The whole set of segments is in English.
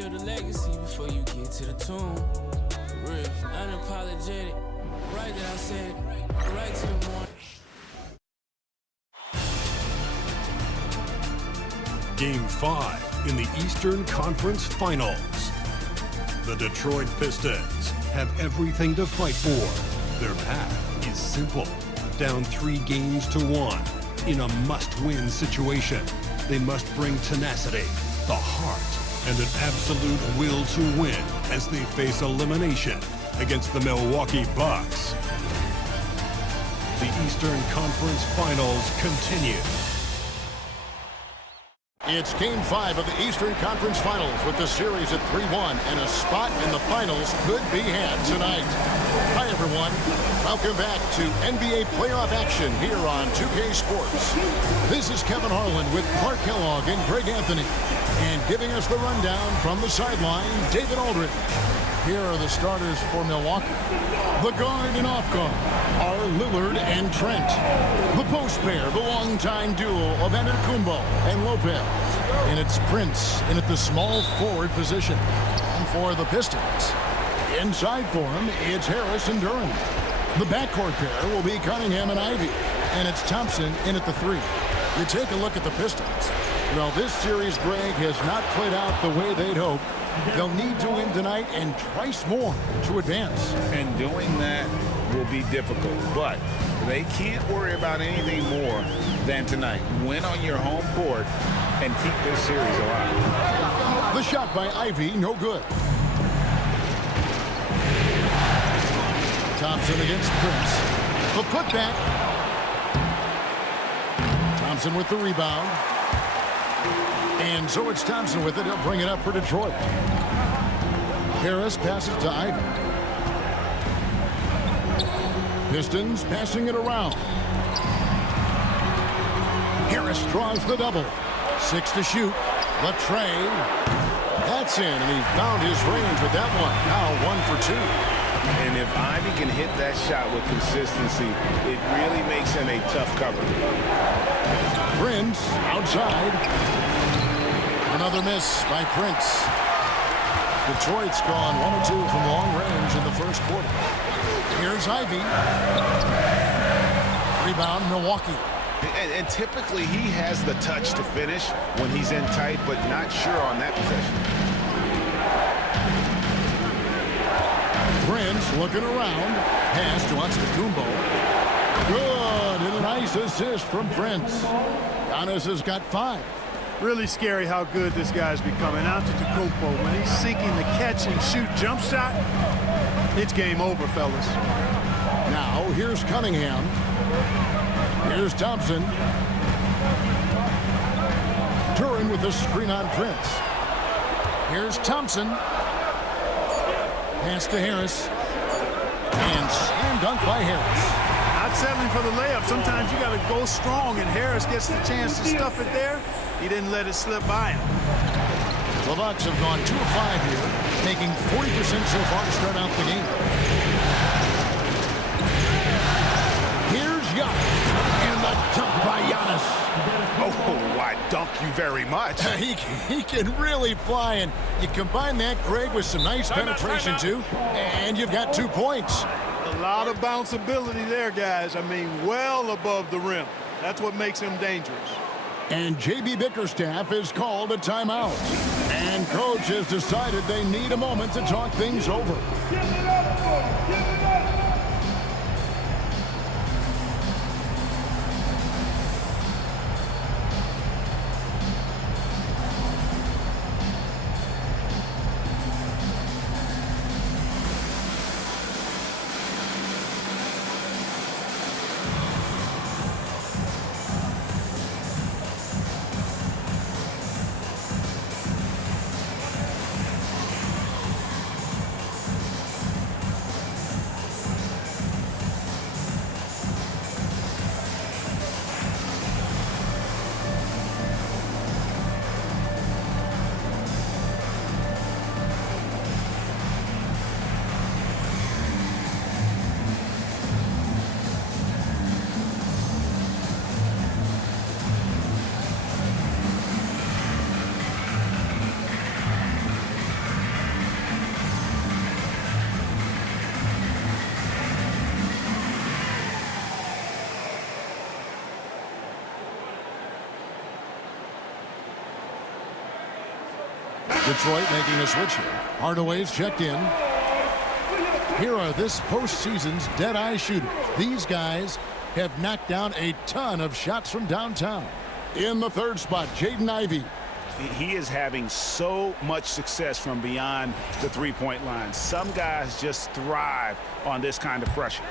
build a legacy before you get to the tomb. For real, unapologetic. Right that I said, right to the morning. Game 5 in the Eastern Conference Finals. The Detroit Pistons have everything to fight for. Their path is simple. Down 3-1 in a must-win situation. They must bring tenacity, the heart, and an absolute will to win as they face elimination against the Milwaukee Bucks. The Eastern Conference Finals continue. It's Game 5 of the Eastern Conference Finals with the series at 3-1, and a spot in the finals could be had tonight. Hi, everyone. Welcome back to NBA playoff action here on 2K Sports. This is Kevin Harlan with Clark Kellogg and Greg Anthony. And giving us the rundown from the sideline, David Aldridge. Here are the starters for Milwaukee. The guard and off guard are Lillard and Trent. The post pair, the longtime duo of Antetokounmpo and Lopez. And it's Prince in at the small forward position. And for the Pistons, inside for him, it's Harris and Duran. The backcourt pair will be Cunningham and Ivy. And it's Thompson in at the 3. You take a look at the Pistons. Well, this series, Greg, has not played out the way they'd hoped. They'll need to win tonight and twice more to advance. And doing that will be difficult, but they can't worry about anything more than tonight. Win on your home court and keep this series alive. The shot by Ivy, no good. Thompson against Prince. The putback. Thompson with the rebound. And so it's Thompson with it. He'll bring it up for Detroit. Harris passes to Ivy. Pistons passing it around. Harris draws the double. 6 to shoot. Latrey. That's in, and he found his range with that one. Now 1 for 2. And if Ivy can hit that shot with consistency, it really makes him a tough cover. Prince outside. Another miss by Prince. Detroit's gone 1 or 2 from long range in the first quarter. Here's Ivy. Rebound, Milwaukee. And typically he has the touch to finish when he's in tight, but not sure on that possession. Prince looking around. Pass to Antetokounmpo. Good, and a nice assist from Prince. Giannis has got 5. Really scary how good this guy's becoming. Antetokounmpo, when he's sinking the catch and shoot jump shot, it's game over, fellas. Now here's Cunningham. Here's Thompson. Duran with the screen on Prince. Here's Thompson. Pass to Harris. And slam dunk by Harris. Not settling for the layup. Sometimes you got to go strong, and Harris gets the chance to stuff it there. He didn't let it slip by him. The Bucks have gone 2 of 5 here, making 40% so far to start out the game. Here's Giannis, and the dunk by Giannis. Oh, I dunk you very much. He can really fly, and you combine that, Greg, with some nice penetration, too, and you've got 2 points. A lot of bounceability there, guys. I mean, well above the rim. That's what makes him dangerous. And J.B. Bickerstaff is called a timeout. And coach has decided they need a moment to talk things over. Give it up, boys. Give it up. Detroit making a switch here. Hardaway's checked in. Here are this postseason's dead-eye shooters. These guys have knocked down a ton of shots from downtown. In the third spot, Jaden Ivey. He is having so much success from beyond the three-point line. Some guys just thrive on this kind of pressure.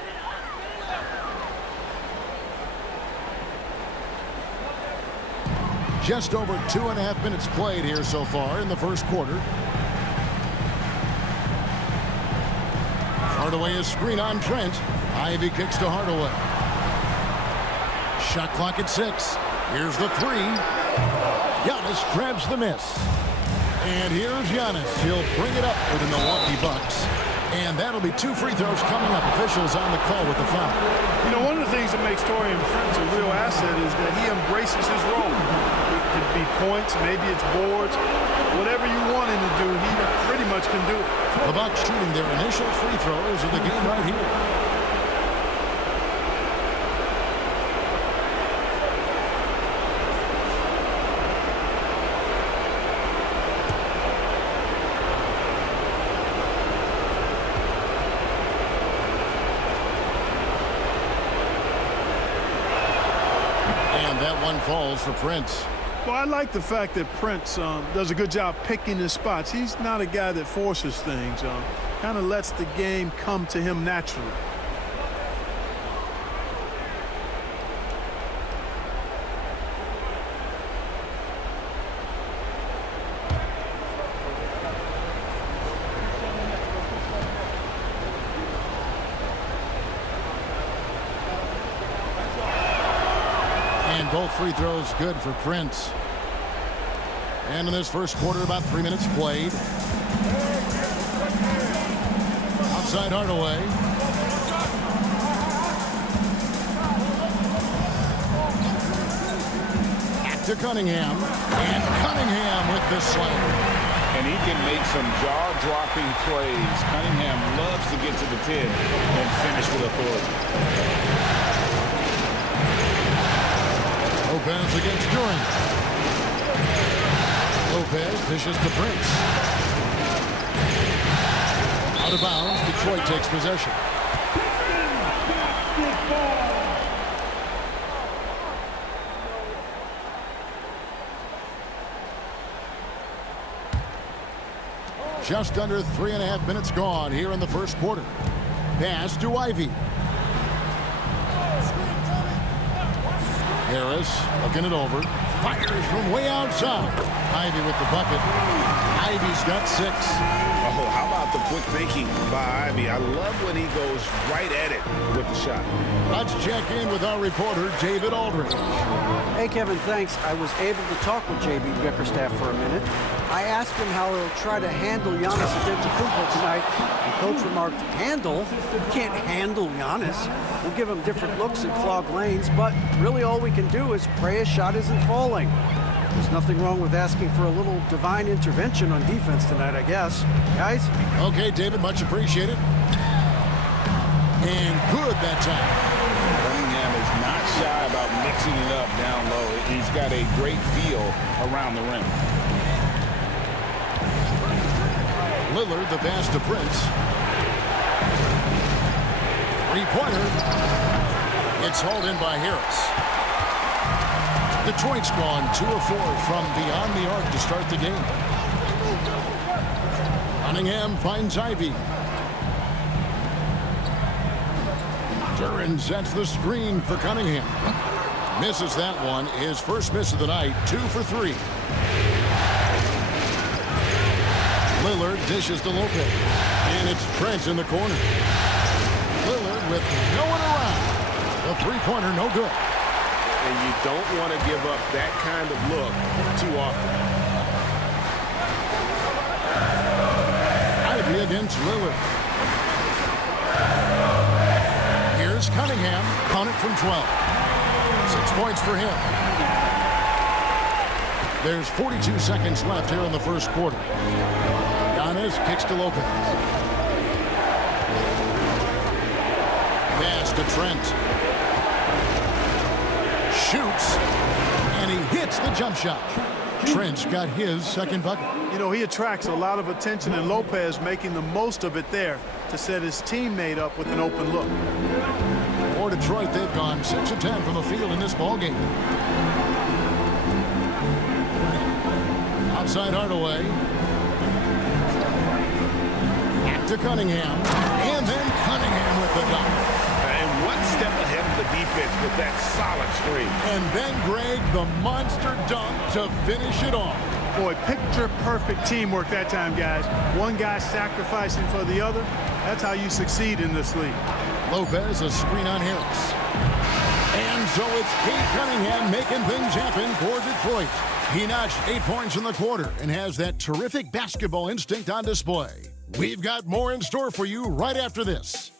Just over 2.5 minutes played here so far in the first quarter. Hardaway is screen on Trent. Ivey kicks to Hardaway. Shot clock at 6. Here's the three. Giannis grabs the miss. And here's Giannis. He'll bring it up for the Milwaukee Bucks. And that'll be 2 free throws coming up. Officials on the call with the foul. You know, one of the things that makes Taurean Prince a real asset is that he embraces his role. It could be points, maybe it's boards. Whatever you want him to do, he pretty much can do it. The Bucks shooting their initial free throws of the game right here. That one falls for Prince. Well, I like the fact that Prince does a good job picking his spots. He's not a guy that forces things. Kind of lets the game come to him naturally. Both free throws good for Prince. And in this first quarter, about 3 minutes played. Outside Hardaway. Back to Cunningham. And Cunningham with the slam. And he can make some jaw-dropping plays. Cunningham loves to get to the 10 and finish with authority. Lopez against Durant. Lopez dishes to Prince. Out of bounds, Detroit takes possession. Just under 3.5 minutes gone here in the first quarter. Pass to Ivey. Harris looking it over. Fires from way outside. Ivey with the bucket. Ivey's got 6. Oh, how about the quick thinking by Ivey? I love when he goes right at it with the shot. Let's check in with our reporter, David Aldridge. Hey, Kevin, thanks. I was able to talk with J.B. Bickerstaff for a minute. I asked him how he'll try to handle Giannis Antetokounmpo tonight, and Coach remarked, handle? You can't handle Giannis. We'll give him different looks and clog lanes, but really all we can do is pray his shot isn't falling. There's nothing wrong with asking for a little divine intervention on defense tonight, I guess. Guys? Okay, David, much appreciated. And good that time. Cunningham is not shy about mixing it up down low. He's got a great feel around the rim. Lillard, the pass to Prince. Three-pointer. It's hauled in by Harris. Detroit's gone 2 of 4 from beyond the arc to start the game. Cunningham finds Ivey. Duran sets the screen for Cunningham. Misses that one. His first miss of the night. 2 for 3. Lillard dishes to Lopez. And it's Trent in the corner. Lillard with no one around. The three-pointer no good. And you don't want to give up that kind of look too often. Ivey against Lillard. Here's Cunningham. Count it from 12. 6 points for him. There's 42 seconds left here in the first quarter. Giannis kicks to Lopez. Pass to Trent. Shoots, and he hits the jump shot. Trent's got his second bucket. You know, he attracts a lot of attention, and Lopez making the most of it there to set his teammate up with an open look. For Detroit, they've gone 6 of 10 from the field in this ballgame. Outside Hardaway. Back to Cunningham. And then Cunningham with the dunk. And one step ahead of the defense with that solid screen. And then Greg, the monster dunk to finish it off. Boy, picture-perfect teamwork that time, guys. One guy sacrificing for the other. That's how you succeed in this league. Lopez, a screen on Harris. And so it's Cade Cunningham making things happen for Detroit. He notched 8 points in the quarter and has that terrific basketball instinct on display. We've got more in store for you right after this.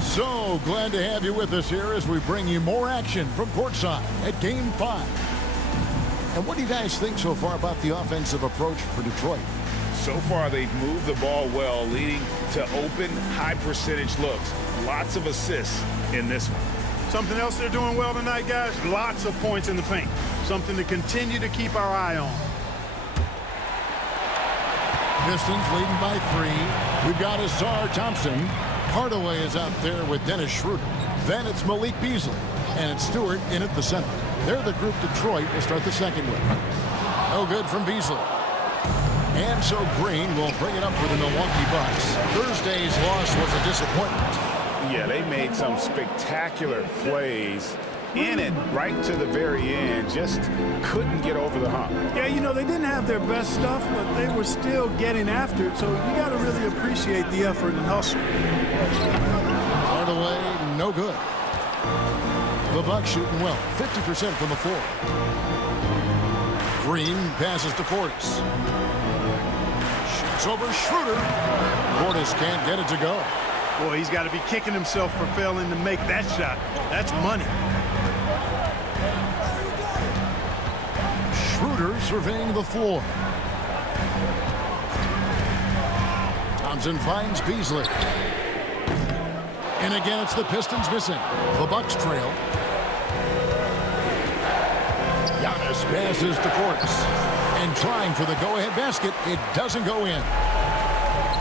So glad to have you with us here as we bring you more action from courtside at Game 5. And what do you guys think so far about the offensive approach for Detroit? So far, they've moved the ball well, leading to open, high-percentage looks. Lots of assists in this one. Something else they're doing well tonight, guys, lots of points in the paint. Something to continue to keep our eye on. Pistons leading by 3. We've got Azar Thompson. Hardaway is out there with Dennis Schroeder. Then it's Malik Beasley. And it's Stewart in at the center. They're the group Detroit will start the second with. No good from Beasley. And so Green will bring it up for the Milwaukee Bucks. Thursday's loss was a disappointment. Yeah, they made some spectacular plays in it right to the very end. Just couldn't get over the hump. Yeah, you know, they didn't have their best stuff, but they were still getting after it. So you got to really appreciate the effort and hustle. Hardaway, no good. The Bucks shooting well, 50% from the floor. Green passes to Portis. Shoots over Schroeder. Portis can't get it to go. Boy, he's got to be kicking himself for failing to make that shot. That's money. Schroeder surveying the floor. Thompson finds Beasley. And again, it's the Pistons missing. The Bucks trail. Giannis passes to Portis. And trying for the go-ahead basket, it doesn't go in.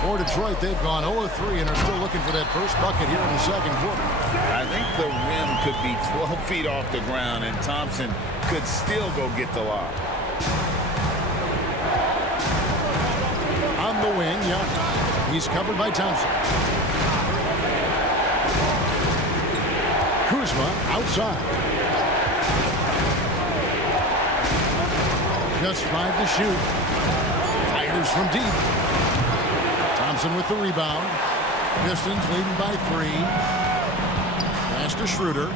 For Detroit, they've gone 0-3 and are still looking for that first bucket here in the second quarter. I think the rim could be 12 feet off the ground, and Thompson could still go get the lob. On the wing, Giannis. He's covered by Thompson. Kuzma outside. Just 5 to shoot. Fires from deep. Thompson with the rebound. Pistons leading by 3. Pass to Schroeder.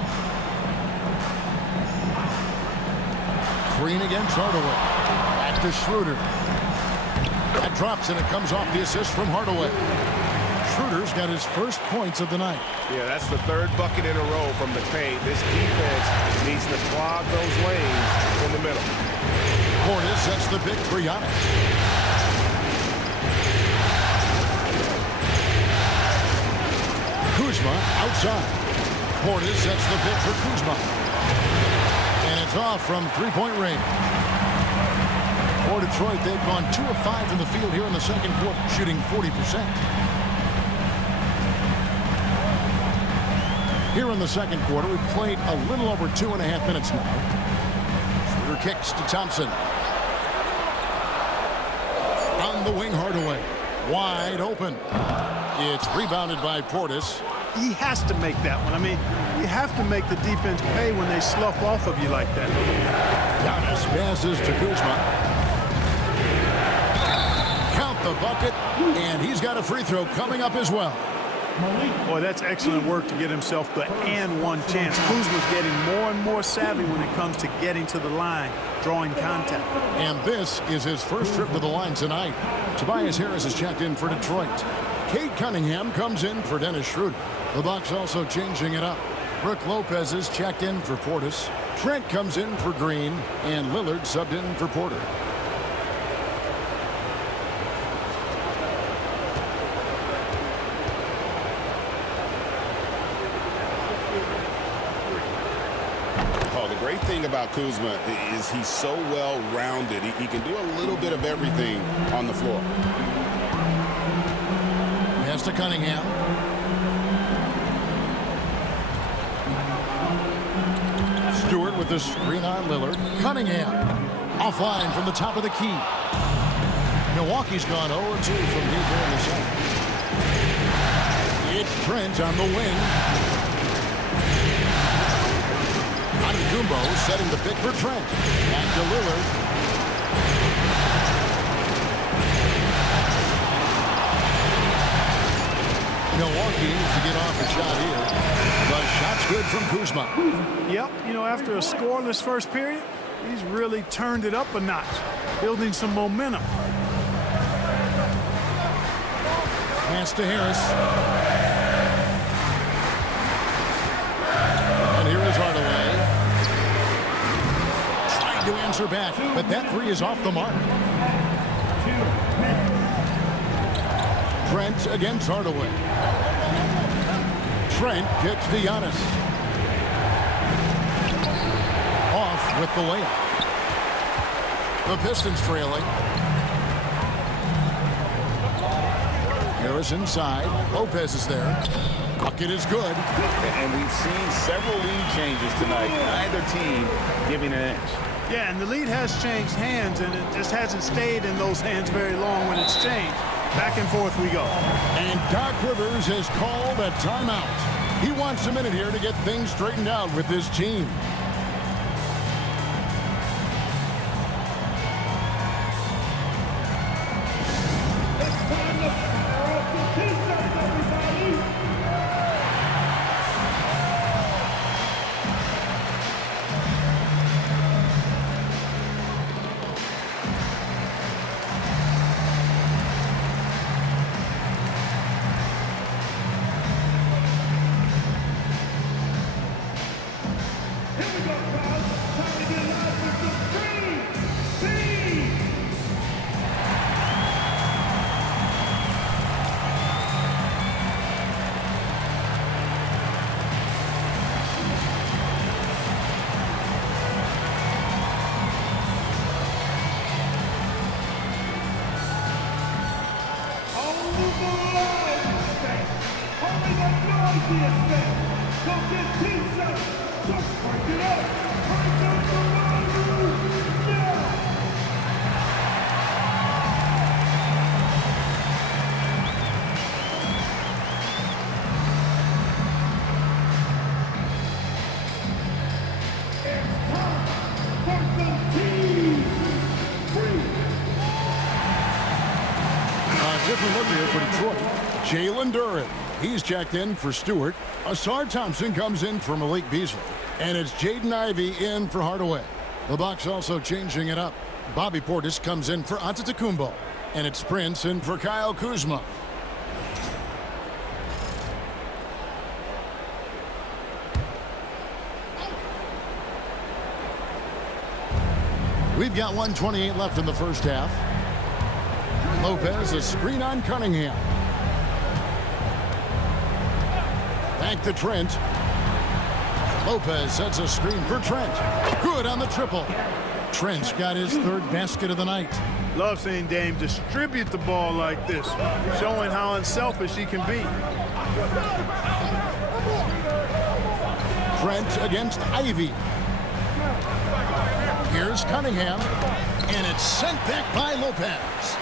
Green against Hardaway. Back to Schroeder. That drops and it comes off the assist from Hardaway. Schroeder's got his first points of the night. Yeah, that's the third bucket in a row from the paint. This defense needs to clog those lanes in the middle. Portis sets the pick for Giannis. Kuzma outside. Portis sets the pick for Kuzma. And it's off from three-point range. For Detroit, they've gone 2 of 5 from the field here in the second quarter, shooting 40%. Here in the second quarter, we've played a little over 2.5 minutes now. Schroeder kicks to Thompson. On the wing, Hardaway. Wide open. It's rebounded by Portis. He has to make that one. I mean, you have to make the defense pay when they slough off of you like that. Giannis passes to Kuzma. Count the bucket, and he's got a free throw coming up as well. Boy, that's excellent work to get himself the and one chance. Kuzma's getting more and more savvy when it comes to getting to the line, drawing contact. And this is his first trip to the line tonight. Tobias Harris is checked in for Detroit. Cade Cunningham comes in for Dennis Schroeder. The Bucks also changing it up. Brook Lopez is checked in for Portis. Trent comes in for Green, and Lillard subbed in for Porter. great thing about Kuzma is he's so well-rounded. He can do a little bit of everything on the floor. Pass to Cunningham. Stewart with the screen on Lillard. Cunningham offline from the top of the key. Milwaukee's gone 0-2 from deep here in the center. It's Trent on the wing. Antetokounmpo setting the pick for Trent. Back to Lillard. Milwaukee needs to get off a shot here. The shot's good from Kuzma. Yep, you know, after a scoreless first period, he's really turned it up a notch, building some momentum. Pass to Harris. And here is Hardaway. Trying to answer back, but that three is off the mark. Trent against Hardaway. Trent gets to Giannis. Off with the layup. The Pistons trailing. Harris inside. Lopez is there. Bucket is good. And we've seen several lead changes tonight. Neither team giving an inch. Yeah, and the lead has changed hands, and it just hasn't stayed in those hands very long when it's changed. Back and forth we go. And Doc Rivers has called a timeout. He wants a minute here to get things straightened out with his team. Different look here for Detroit. Jalen Duren. He's checked in for Stewart. Asar Thompson comes in for Malik Beasley. And it's Jaden Ivey in for Hardaway. The Bucks also changing it up. Bobby Portis comes in for Antetokounmpo. And it's Prince in for Kyle Kuzma. We've got 1:28 left in the first half. Lopez, a screen on Cunningham. Back to Trent. Lopez sets a screen for Trent. Good on the triple. Trent's got his third basket of the night. Love seeing Dame distribute the ball like this, showing how unselfish he can be. Trent against Ivy. Here's Cunningham. And it's sent back by Lopez.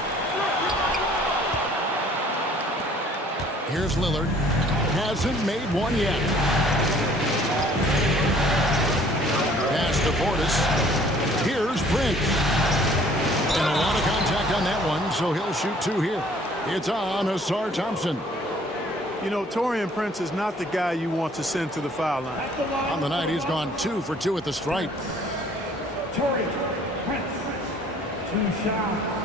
Here's Lillard. Hasn't made one yet. Pass to Portis. Here's Prince. And a lot of contact on that one, so he'll shoot two here. It's on Asar Thompson. You know, Taurean Prince is not the guy you want to send to the foul line. On the night, he's gone 2 for 2 at the stripe. Taurean Prince, 2 shots.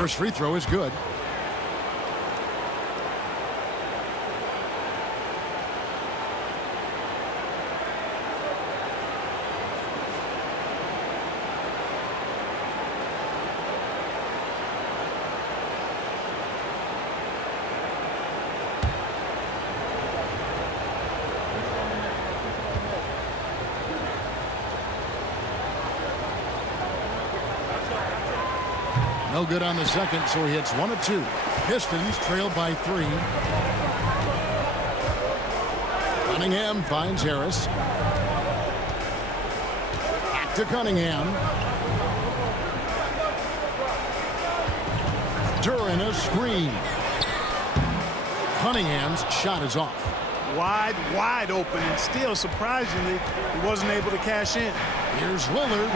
First free throw is good. No good on the second, so he hits 1 of 2. Pistons trailed by 3. Cunningham finds Harris. Back to Cunningham. During a screen. Cunningham's shot is off. Wide open, and still, surprisingly, he wasn't able to cash in. Here's Lillard.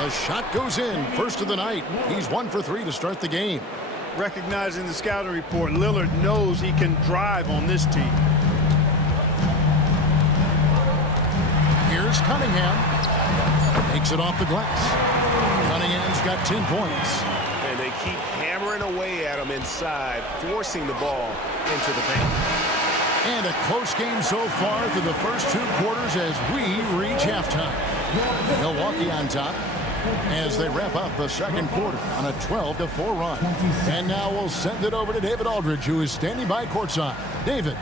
The shot goes in. First of the night. He's 1 for 3 to start the game. Recognizing the scouting report, Lillard knows he can drive on this team. Here's Cunningham. Takes it off the glass. Cunningham's got 10 points. And they keep hammering away at him inside, forcing the ball into the paint. And a close game so far through the first 2 quarters as we reach halftime. Milwaukee on top as they wrap up the second quarter on a 12-4 run. And now we'll send it over to David Aldridge, who is standing by courtside. David.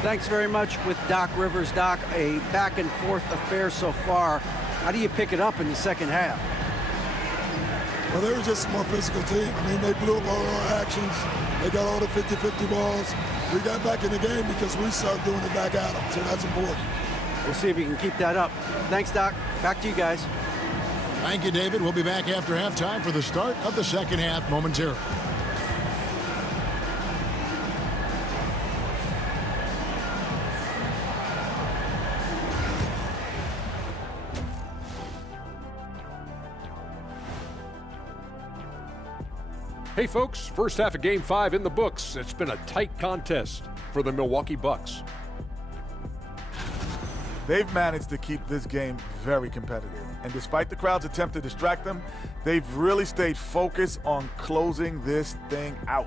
Thanks very much with Doc Rivers. Doc, a back-and-forth affair so far. How do you pick it up in the second half? Well, they were just a more physical team. I mean, they blew up all our actions. They got all the 50-50 balls. We got back in the game because we started doing it back at them, so that's important. We'll see if you can keep that up. Thanks, Doc. Back to you guys. Thank you, David. We'll be back after halftime for the start of the second half momentarily. Hey folks, first half of Game 5 in the books. It's been a tight contest for the Milwaukee Bucks. They've managed to keep this game very competitive. And despite the crowd's attempt to distract them, they've really stayed focused on closing this thing out.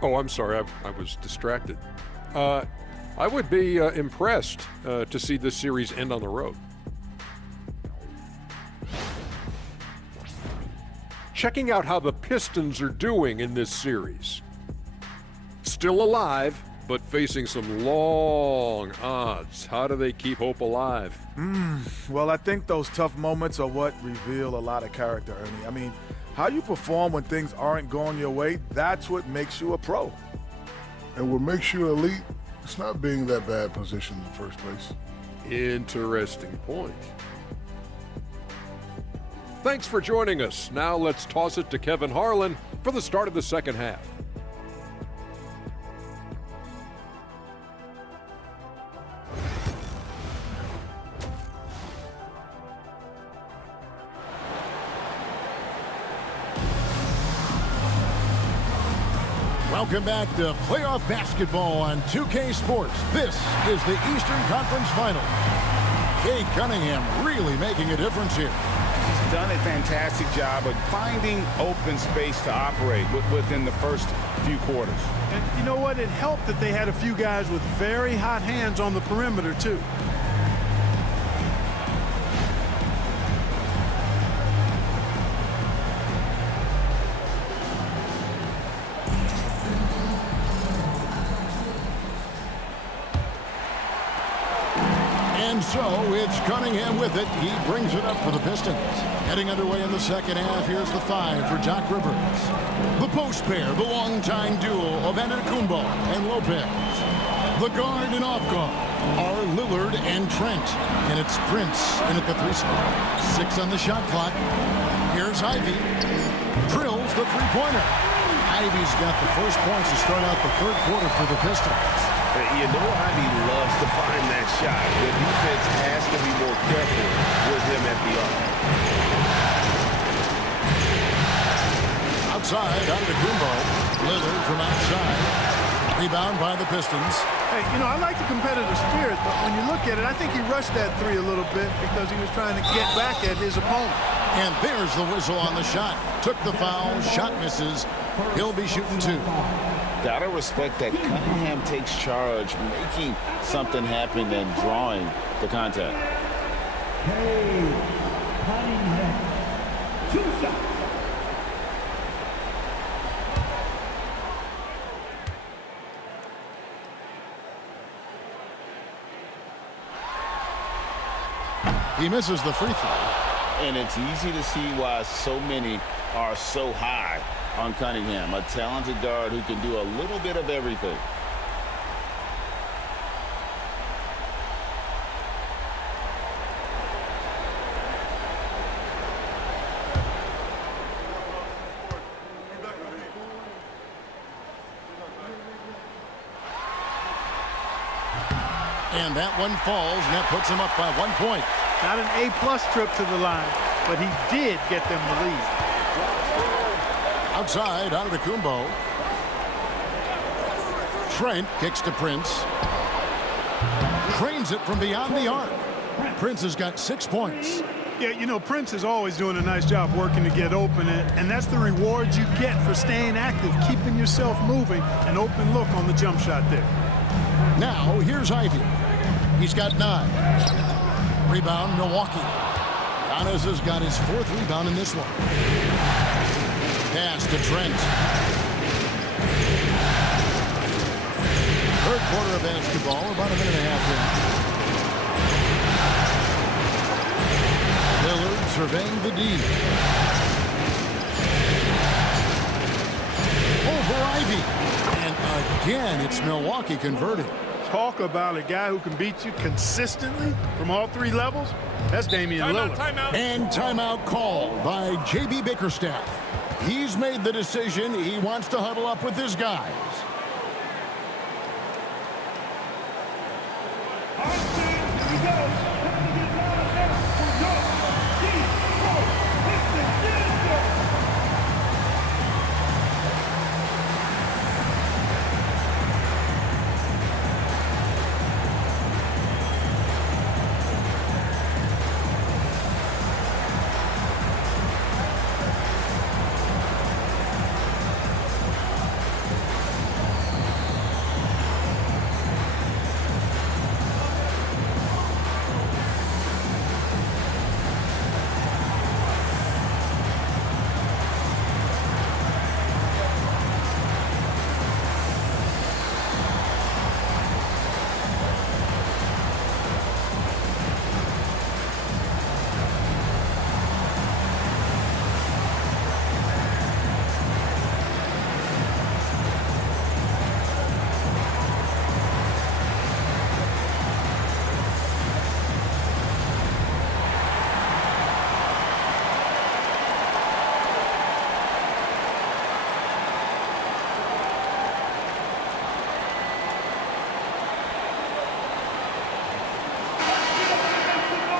Oh, I'm sorry, I was distracted. I would be impressed to see this series end on the road. Checking out how the Pistons are doing in this series. Still alive, but facing some long odds. How do they keep hope alive? Well, I think those tough moments are what reveal a lot of character, Ernie. I mean, how you perform when things aren't going your way, that's what makes you a pro. And what makes you elite, it's not being in that bad position in the first place. Interesting point. Thanks for joining us. Now let's toss it to Kevin Harlan for the start of the second half. Welcome back to playoff basketball on 2K Sports. This is the Eastern Conference Final. Cade Cunningham really making a difference here. He's done a fantastic job of finding open space to operate within the first few quarters. And you know what? It helped that they had a few guys with very hot hands on the perimeter, too. And so it's Cunningham with it. He brings it up for the Pistons. Heading underway in the second half, here's the 5 for Doc Rivers. The post pair, the longtime duo of Antetokounmpo and Lopez. The guard and off guard are Lillard and Trent. And it's Prince in at the 3 spot. 6 on the shot clock. Here's Ivy. Drills the three-pointer. Ivy's got the first points to start out the third quarter for the Pistons. You know Ivy loves to find that shot. The defense has to be more careful with him at the arc. Outside, Antetokounmpo. Lillard from outside. Rebound by the Pistons. Hey, you know, I like the competitive spirit, but when you look at it, I think he rushed that 3 a little bit because he was trying to get back at his opponent. And there's the whistle on the shot. Took the foul, shot misses. He'll be shooting 2. Gotta respect that Cunningham takes charge, making something happen and drawing the contact. Cade Cunningham, 2 shots. He misses the free throw. And it's easy to see why so many are so high on Cunningham, a talented guard who can do a little bit of everything. And that one falls, and that puts him up by 1 point. Not an A-plus trip to the line, but he did get them the lead. Outside, Antetokounmpo. Trent kicks to Prince. Trains it from beyond the arc. Prince has got 6 points. Yeah, you know, Prince is always doing a nice job working to get open, and that's the reward you get for staying active, keeping yourself moving, an open look on the jump shot there. Now, here's Ivy. He's got 9. Rebound, Milwaukee. Giannis has got his 4th rebound in this one. Pass to Trent. Third quarter of basketball, about a minute and a half in. Lillard surveying the D. Over Ivy. And again, it's Milwaukee converting. Talk about a guy who can beat you consistently from all 3 levels. That's Damian Lillard. And timeout called by J.B. Bickerstaff. He's made the decision. He wants to huddle up with his guys.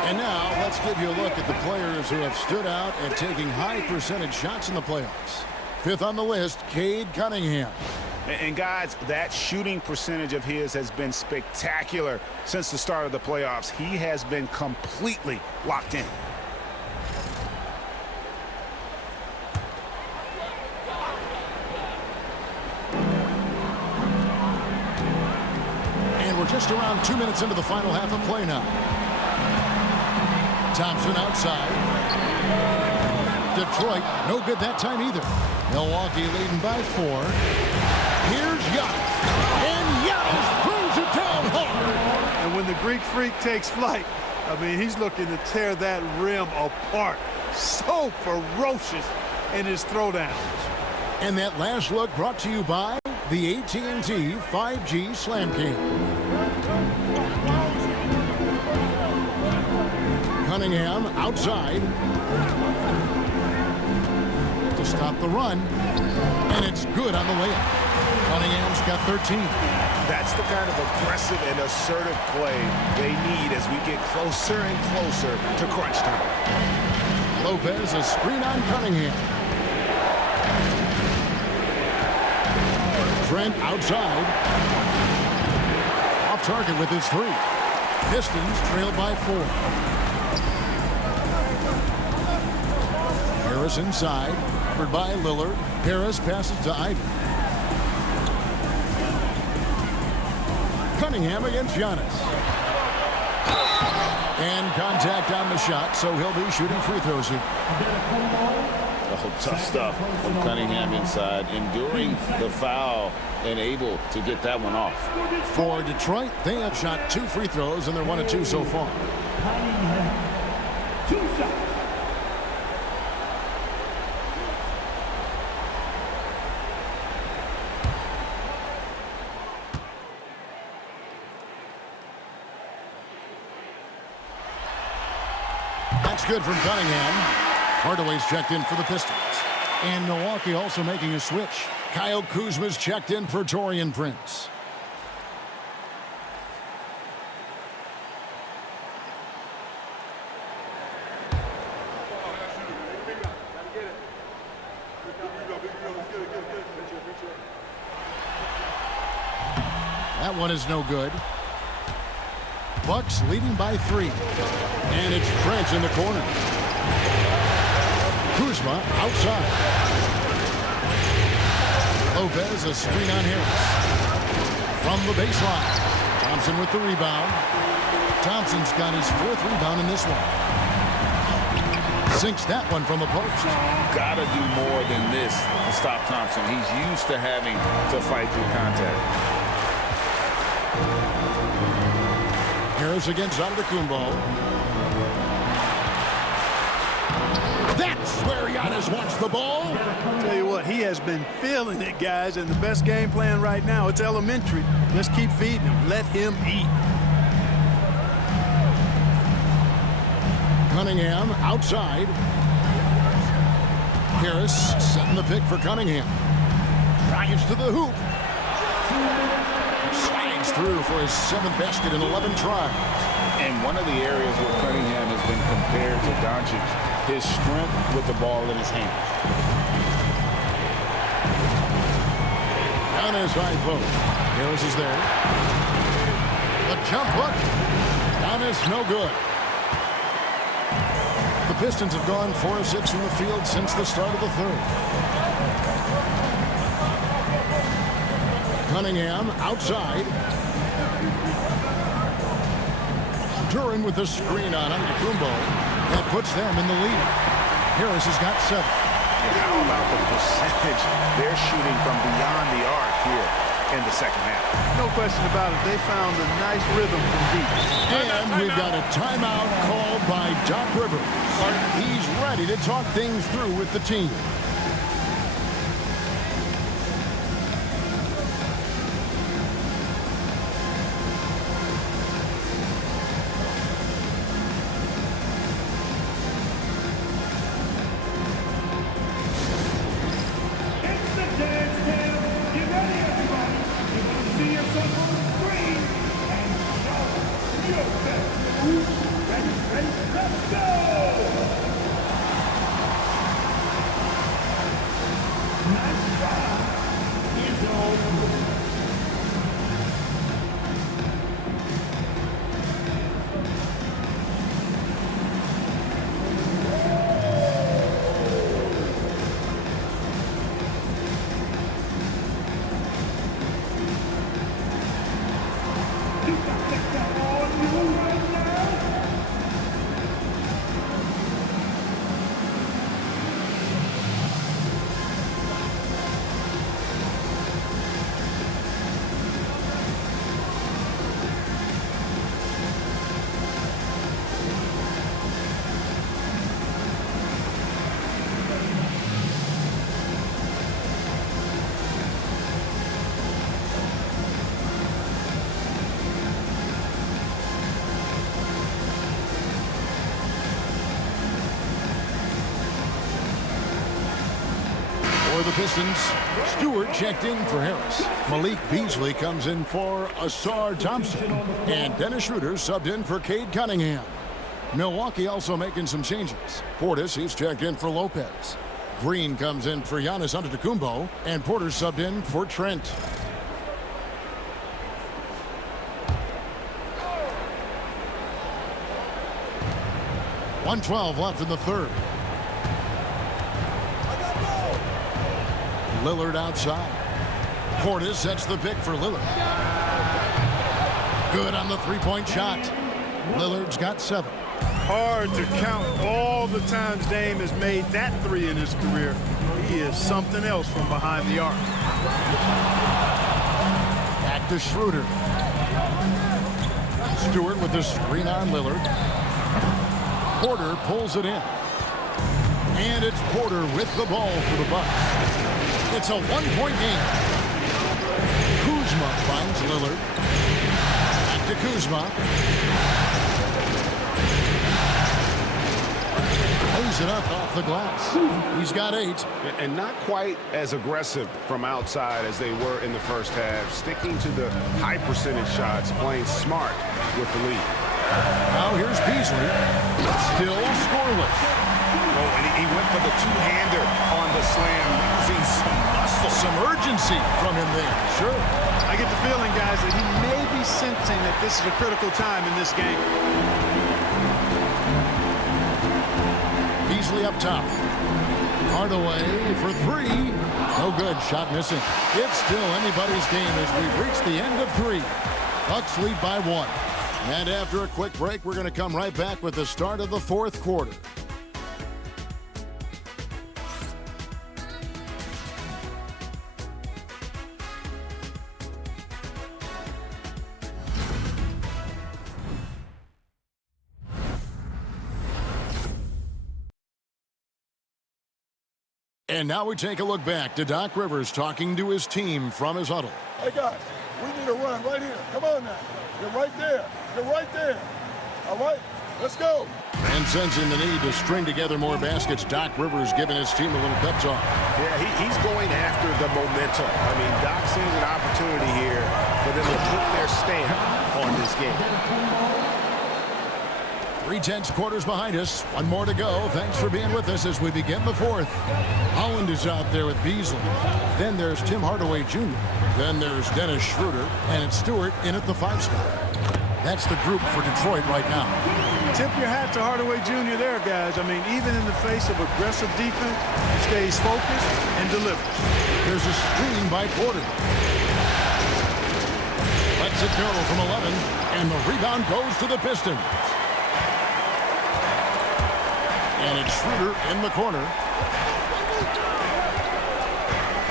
And now, let's give you a look at the players who have stood out and taking high percentage shots in the playoffs. 5th on the list, Cade Cunningham. And guys, that shooting percentage of his has been spectacular since the start of the playoffs. He has been completely locked in. And we're just around 2 minutes into the final half of play now. Thompson outside. Detroit, no good that time either. Milwaukee leading by 4. Here's Giannis. And Giannis throws it down hard. And when the Greek Freak takes flight, I mean, he's looking to tear that rim apart. So ferocious in his throwdowns. And that last look brought to you by the AT&T 5G Slam King. Cunningham outside to stop the run, and it's good on the layup. Cunningham's got 13. That's the kind of aggressive and assertive play they need as we get closer and closer to crunch time. Lopez, a screen on Cunningham. Trent outside. Off target with his 3. Pistons trailed by 4. Harris inside, covered by Lillard. Harris passes to Ivy. Cunningham against Giannis. And contact on the shot, so he'll be shooting free throws here. Oh, tough stuff from Cunningham inside, enduring the foul and able to get that one off. For Detroit, they have shot 2 free throws, and they're 1 of 2 so far. Cunningham, 2 shots. That's good from Cunningham. Hardaway's checked in for the Pistons. And Milwaukee also making a switch. Kyle Kuzma's checked in for Taurean Prince. That one is no good. Bucks leading by 3. And it's Trent in the corner. Kuzma outside. Lopez a screen on Harris. From the baseline. Thompson with the rebound. Thompson's got his 4th rebound in this one. Sinks that one from the post. Gotta do more than this to stop Thompson. He's used to having to fight through contact. Harris against Antetokounmpo. That's where Giannis wants the ball. Tell you what, he has been feeling it, guys, and the best game plan right now, it's elementary. Just keep feeding him. Let him eat. Cunningham outside. Harris setting the pick for Cunningham. Drives to the hoop. Slides through for his 7th basket in 11 tries. And one of the areas where Cunningham has been compared to Doncic, his strength with the ball in his hands. On his high post. Harris is there. The jump hook. Giannis no good. The Pistons have gone 4 of 6 from the field since the start of the 3rd. Cunningham outside. Duran with the screen on Antetokounmpo. That puts them in the lead. Harris has got 7. How about the percentage they're shooting from beyond the arc here in the second half? No question about it. They found a nice rhythm from deep. And we've got a timeout called by Doc Rivers. He's ready to talk things through with the team. For the Pistons, Stewart checked in for Harris. Malik Beasley comes in for Asar Thompson. And Dennis Schroeder subbed in for Cade Cunningham. Milwaukee also making some changes. Portis, he's checked in for Lopez. Green comes in for Giannis Antetokounmpo. And Porter subbed in for Trent. .112 left in the 3rd. Lillard outside. Portis sets the pick for Lillard. Good on the 3-point shot. Lillard's got 7. Hard to count all the times Dame has made that 3 in his career. He is something else from behind the arc. Back to Schroeder. Stewart with the screen on Lillard. Porter pulls it in. And it's Porter with the ball for the Bucks. It's a 1-point game. Kuzma finds Lillard. Back to Kuzma. lays it up off the glass. He's got 8. And not quite as aggressive from outside as they were in the first half. Sticking to the high percentage shots, playing smart with the lead. Now here's Beasley. Still scoreless. Oh, and he went for the two-hander on the slam. Using some muscle. Some urgency from him there. Sure. I get the feeling, guys, that he may be sensing that this is a critical time in this game. Beasley up top. Hardaway for 3. No good. Shot missing. It's still anybody's game as we've reached the end of 3. Bucks lead by 1. And after a quick break, we're going to come right back with the start of the 4th quarter. And now we take a look back to Doc Rivers talking to his team from his huddle. Hey, guys, we need a run right here. Come on now. You're right there. You're right there. All right, let's go. And sensing the need to string together more baskets, Doc Rivers giving his team a little pep talk. Yeah, he's going after the momentum. I mean, Doc sees an opportunity here for them to put their stamp on this game. 3 tenths quarters behind us. 1 more to go. Thanks for being with us as we begin the 4th. Holland is out there with Beasley. Then there's Tim Hardaway Jr. Then there's Dennis Schroeder. And it's Stewart in at the 5 spot. That's the group for Detroit right now. Tip your hat to Hardaway Jr. there, guys. I mean, even in the face of aggressive defense, he stays focused and delivers. There's a screen by Porter. Lets it go from 11. And the rebound goes to the Pistons. And it's Schroeder in the corner.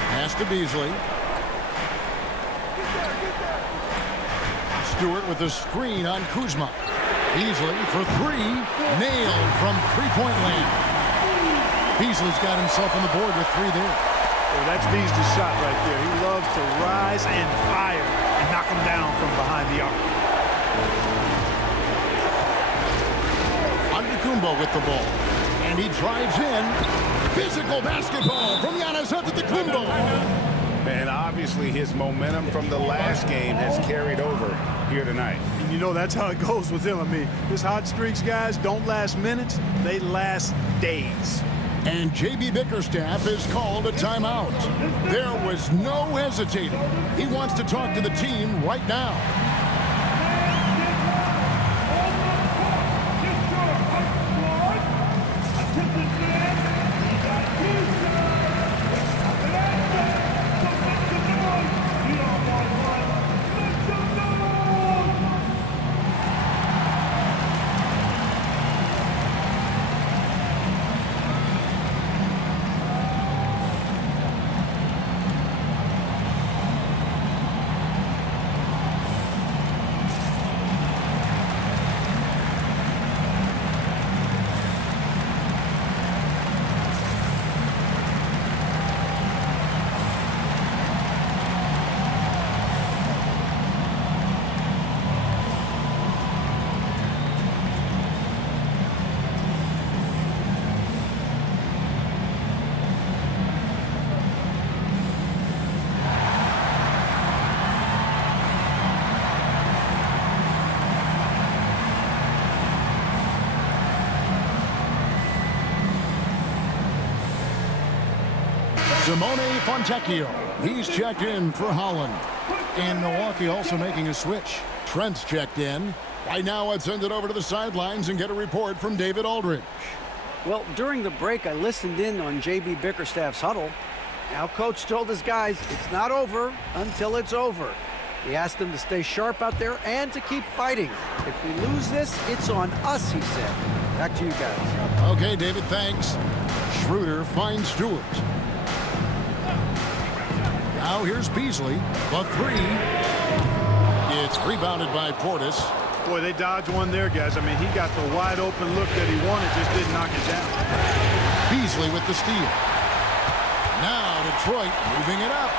Pass to Beasley. Stewart with the screen on Kuzma. Beasley for 3. Nailed from three-point land. Beasley's got himself on the board with 3 there. Well, that's Beasley's shot right there. He loves to rise and fire and knock him down from behind the arc. Antetokounmpo with the ball. And he drives in. Physical basketball from Giannis Antetokounmpo. And obviously his momentum from the last game has carried over here tonight. And you know that's how it goes with him. I mean, his hot streaks, guys, don't last minutes. They last days. And J.B. Bickerstaff is called a timeout. There was no hesitating. He wants to talk to the team right now. Simone Fontecchio. He's checked in for Holland. And Milwaukee also making a switch. Trent's checked in. Right now, let's send it over to the sidelines and get a report from David Aldridge. Well, during the break, I listened in on J.B. Bickerstaff's huddle. Now, Coach told his guys it's not over until it's over. He asked them to stay sharp out there and to keep fighting. If we lose this, it's on us, he said. Back to you guys. Okay, David, thanks. Schroeder finds Stewart. Now here's Beasley. The 3. It's rebounded by Portis. Boy, they dodged one there, guys. I mean, he got the wide open look that he wanted, just didn't knock it down. Beasley with the steal. Now Detroit moving it up.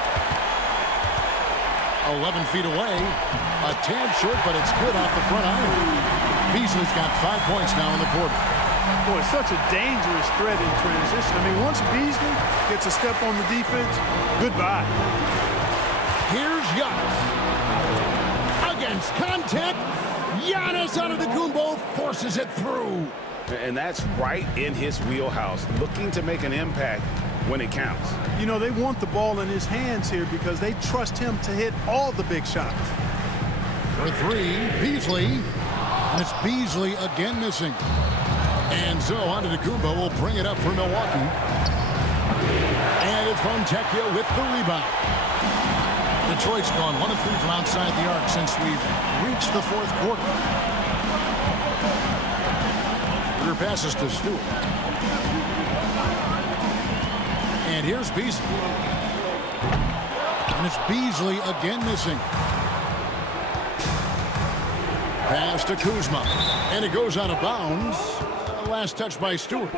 11 feet away. A tad short, but it's good off the front iron. Beasley's got 5 points now in the quarter. Boy, such a dangerous threat in transition. I mean, once Beasley gets a step on the defense, goodbye. Here's Giannis. Against contact, Giannis Antetokounmpo forces it through. And that's right in his wheelhouse, looking to make an impact when it counts. You know, they want the ball in his hands here because they trust him to hit all the big shots. For three, Beasley. And it's Beasley again missing. And so Antetokounmpo will bring it up for Milwaukee. And it's Fontecchio with the rebound. Detroit's gone 1 of 3 from outside the arc since we've reached the fourth quarter. Your passes to Stewart. And here's Beasley. And it's Beasley again missing. Pass to Kuzma. And it goes out of bounds. Last touch by Stewart.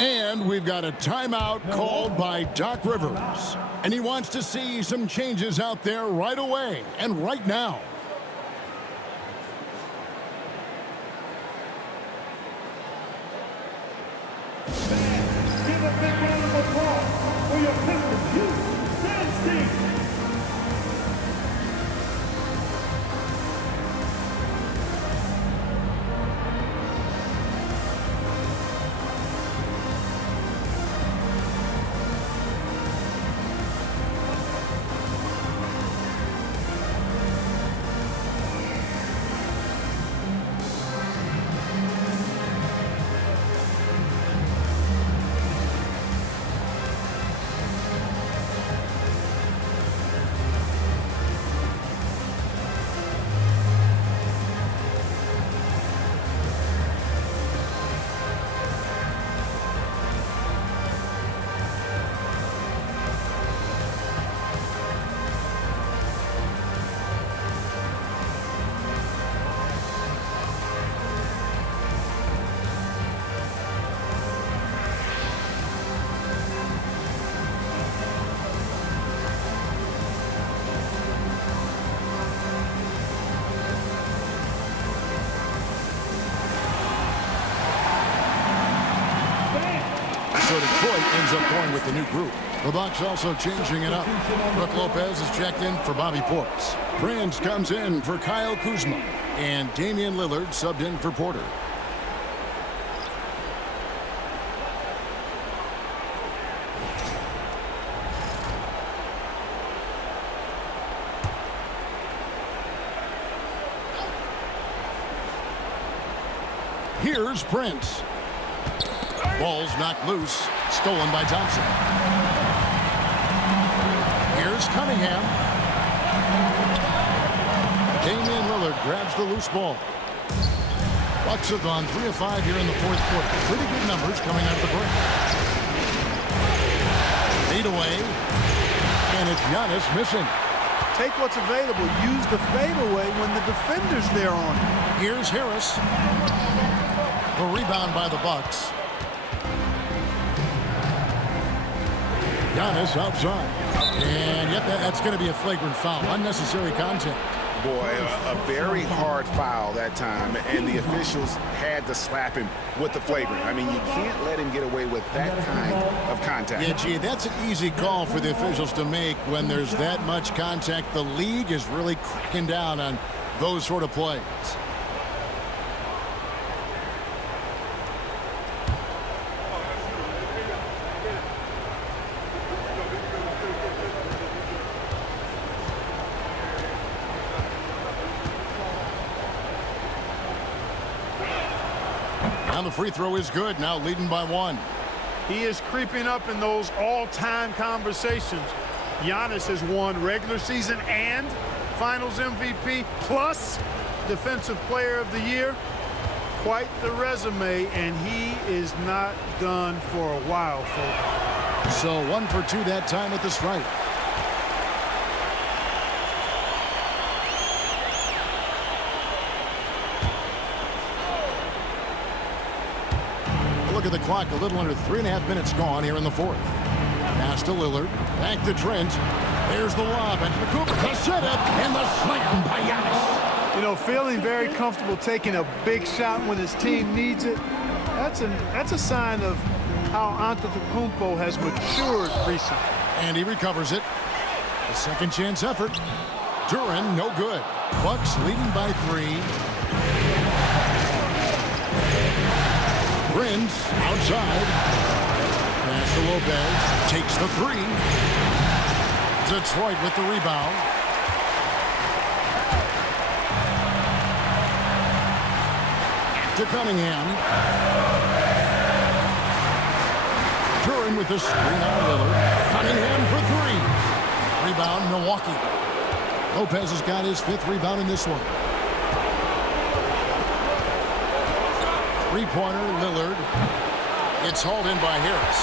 And we've got a timeout called by Doc Rivers. And he wants to see some changes out there right away and right now. Give a big round of applause for your Pistons youth dance team. So Detroit ends up going with the new group. The Bucks also changing it up. Brook Lopez is checked in for Bobby Portis. Prince comes in for Kyle Kuzma. And Damian Lillard subbed in for Porter. Here's Prince. Ball's knocked loose. Stolen by Thompson. Here's Cunningham. Damian Lillard grabs the loose ball. Bucks have gone 3 of 5 here in the fourth quarter. Pretty good numbers coming out of the break. Fade away. And it's Giannis missing. Take what's available. Use the fadeaway when the defender's there on it. Here's Harris. The rebound by the Bucks. Giannis outside. And yet that's going to be a flagrant foul. Unnecessary contact. Boy, a very hard foul that time, and the officials had to slap him with the flagrant. I mean, you can't let him get away with that kind of contact. Yeah, gee, that's an easy call for the officials to make when there's that much contact. The league is really cracking down on those sort of plays. And the free throw is good, now leading by 1. He is creeping up in those all-time conversations. Giannis has won regular season and Finals MVP plus Defensive Player of the Year. Quite the resume, and he is not done for a while, folks. So 1 for 2 that time at the stripe. Look at the clock, a little under 3.5 minutes gone here in the fourth. Pass to Lillard, back to Trent. There's the lob, and the setup, and the slam by Giannis. You know, feeling very comfortable taking a big shot when his team needs it. That's a sign of how Antetokounmpo has matured recently. And he recovers it. A second chance effort. Duran, no good. Bucks leading by 3. Prince outside. Pass to Lopez. Takes the 3. Detroit with the rebound. To Cunningham. Duran with the screen on Lillard. Cunningham for 3. Rebound, Milwaukee. Lopez has got his 5th rebound in this one. Three-pointer, Lillard. It's hauled in by Harris.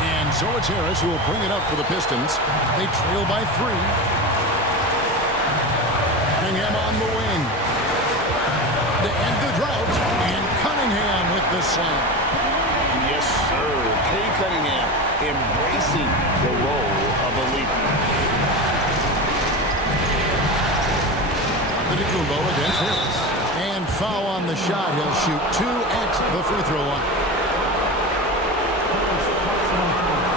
And so it's Harris who will bring it up for the Pistons. They trail by 3. Cunningham on the wing. To end the drought. And Cunningham with the slam. Yes, sir. Cade Cunningham embracing the role of a leader. Antetokounmpo against Harris. And foul on the shot. He'll shoot 2 at the free throw line.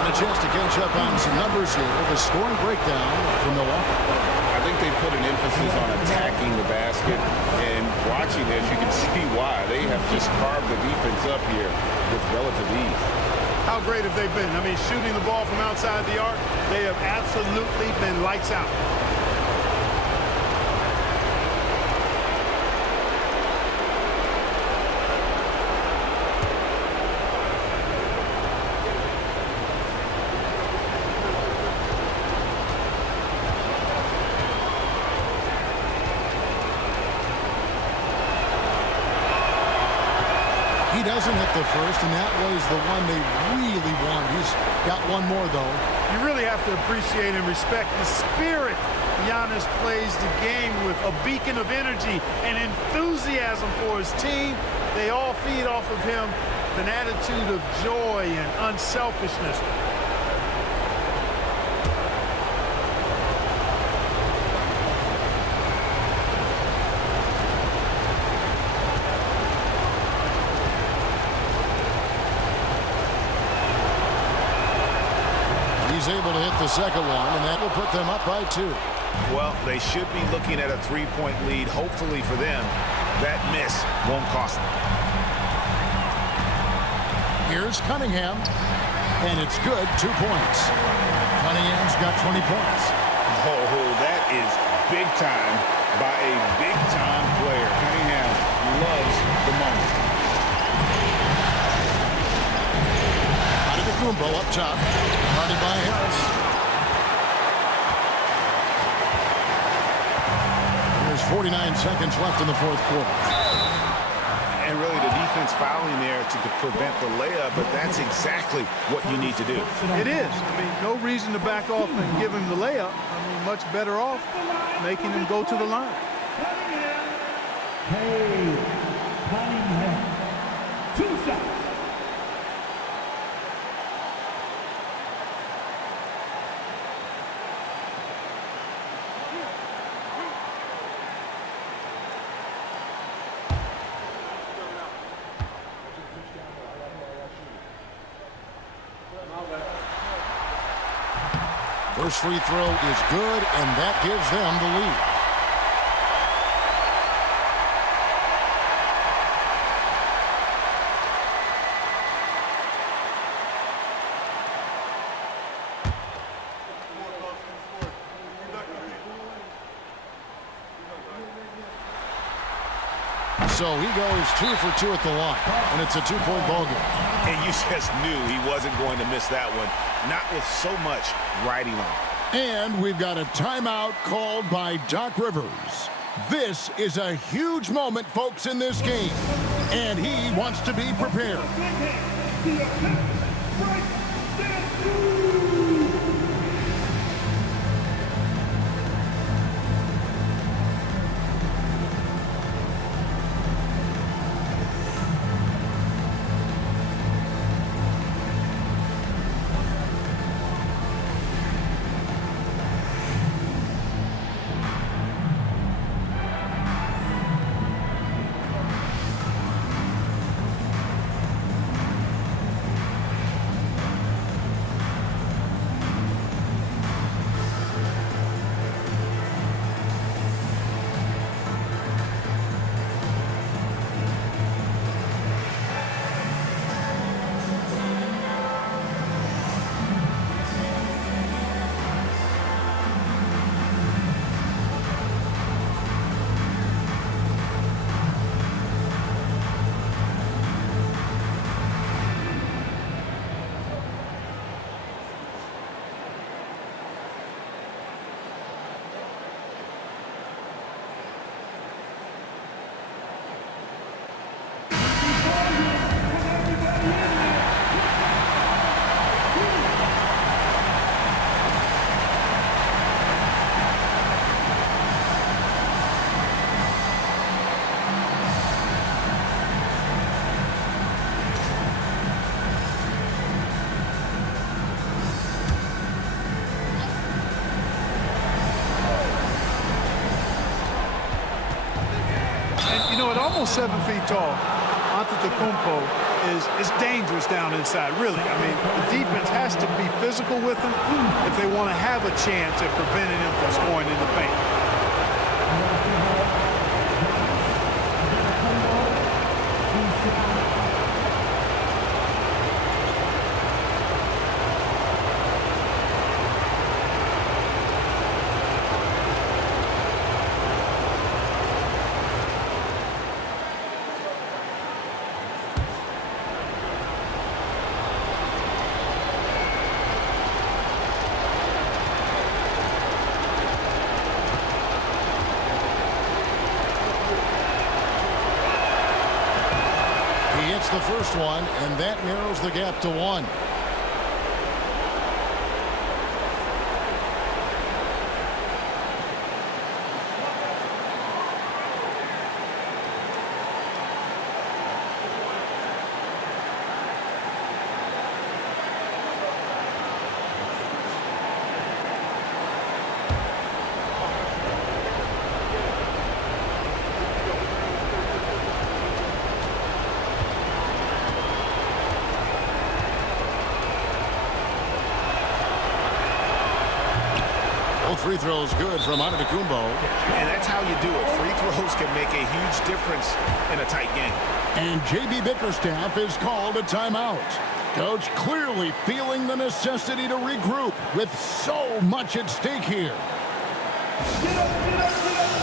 And a chance to catch up on some numbers here. The scoring breakdown for Milwaukee. I think they put an emphasis on attacking the basket, and watching this, you can see why. They have just carved the defense up here with relative ease. How great have they been? I mean, shooting the ball from outside the arc, they have absolutely been lights out. Doesn't hit the first, and that was the one they really wanted. He's got one more, though. You really have to appreciate and respect the spirit Giannis plays the game with, a beacon of energy and enthusiasm for his team. They all feed off of him, an attitude of joy and unselfishness. Able to hit the second one, and that will put them up by 2. Well, they should be looking at a 3-point lead. Hopefully for them, that miss won't cost them. Here's Cunningham, and it's good, 2 points. Cunningham's got 20 points. Oh, that is big time by a big-time player. Cunningham loves the moment. Antetokounmpo up top. Guarded by Harris. There's 49 seconds left in the 4th quarter. And really the defense fouling there to prevent the layup, but that's exactly what you need to do. It is. I mean, no reason to back off and give him the layup. I mean, much better off making him go to the line. Cade Cunningham. 2 shots. First free throw is good, and that gives them the lead. So he goes 2 for 2 at the line, and it's a 2-point ball game. And you just knew he wasn't going to miss that one, not with so much riding on. And we've got a timeout called by Doc Rivers. This is a huge moment, folks, in this game, and he wants to be prepared. almost 7 feet tall. Antetokounmpo is dangerous down inside, really. I mean, the defense has to be physical with him if they want to have a chance at preventing him from scoring in the paint. The first one, and that narrows the gap to 1. Free throws good from Antetokounmpo. And that's how you do it. Free throws can make a huge difference in a tight game. And J.B. Bickerstaff is called a timeout. Coach clearly feeling the necessity to regroup with so much at stake here. Get up, get up, get up.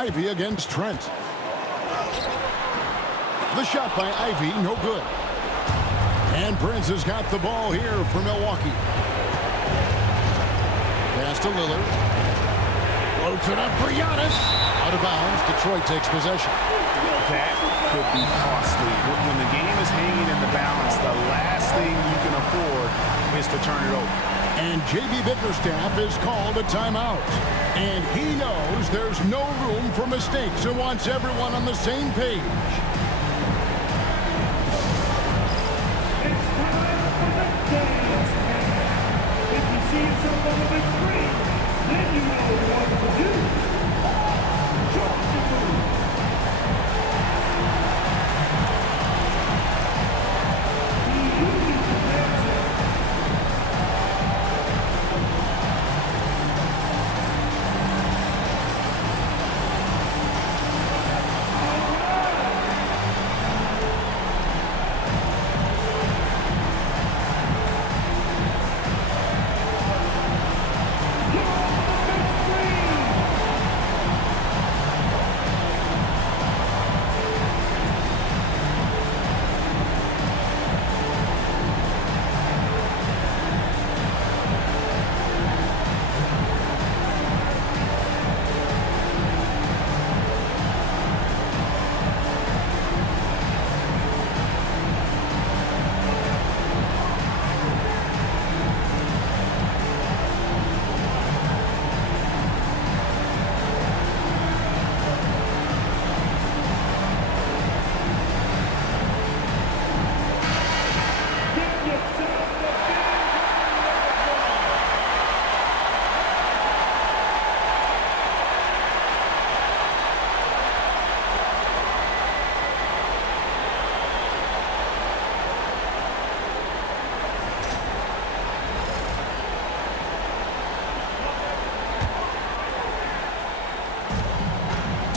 Ivy against Trent. The shot by Ivy, no good. And Prince has got the ball here for Milwaukee. Pass to Lillard. Floats it up for Giannis. Out of bounds. Detroit takes possession. That could be costly. When the game is hanging in the balance, the last thing you can afford is to turn it over. And J.B. Bickerstaff is called a timeout. And he knows there's no room for mistakes and wants everyone on the same page. It's time for the dance. If you see yourself on the big screen, then you know what to do. Jump the move.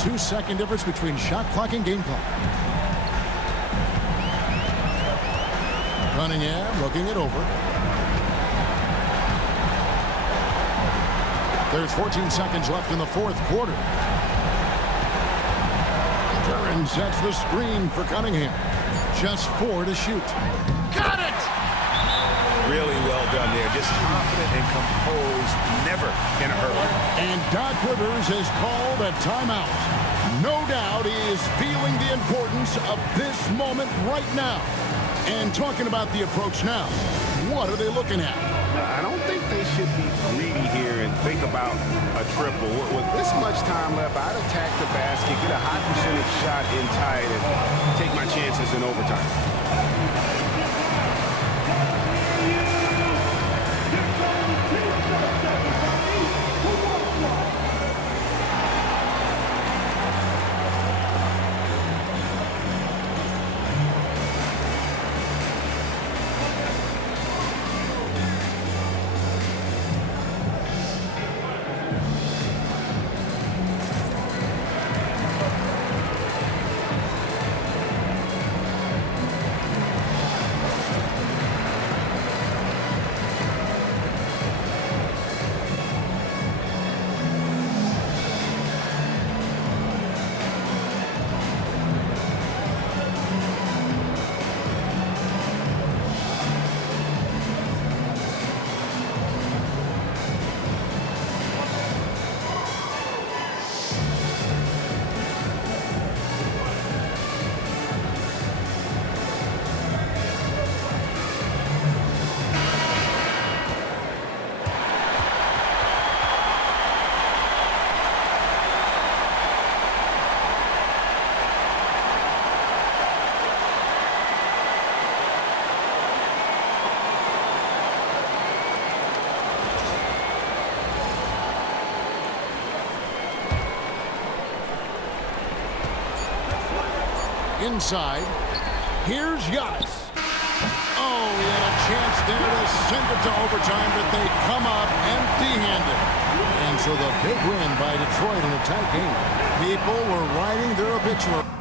2-second difference between shot clock and game clock. Cunningham looking it over. There's 14 seconds left in the fourth quarter. Curran sets the screen for Cunningham. Just 4 to shoot. Got it! Really well done there. Just confident and composed, never in a hurry. And Doc Rivers has called a timeout. No doubt he is feeling the importance of this moment right now. And talking about the approach now, what are they looking at? I don't think they should be greedy here and think about a triple. With this much time left, I'd attack the basket, get a high percentage shot in tight, and take my chances in overtime. Inside, here's Giannis. Oh, he had a chance there to send it to overtime, but they come up empty-handed. And so the big win by Detroit in a tight game. People were writing their obituary.